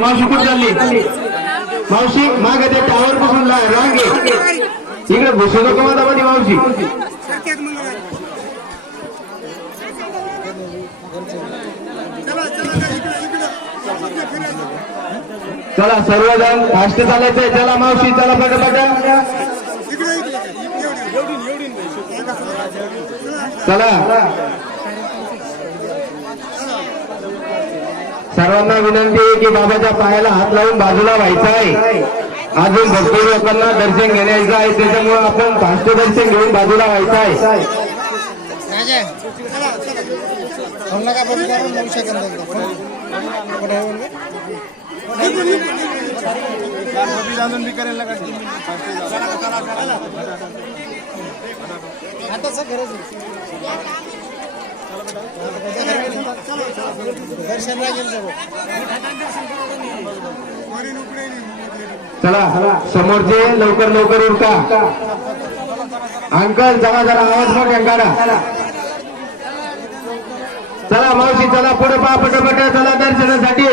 मावशी कुठे चालली? मावशी माग ते टावर बसून रांगे. इकडे बसू नको माझा माझी मावशी. चला सर्वजण फास्ट चालायचंय चला मावशी चला पटापट. चला. सर्वांना विनंती आहे की बाबाच्या पायाला हात लावून बाजूला व्हायचा आहे. अजून भरपूर लोकांना दर्शन घेण्याचं आहे त्याच्यामुळे आपण फास्ट दर्शन घेऊन बाजूला व्हायचं आहे. चला चला समोरचे लवकर लवकर उरका. अंकल जरा जरा आवाज मग अंकाला. चला मावशी चला पुढे पहा पटापट चला दर्शनासाठी.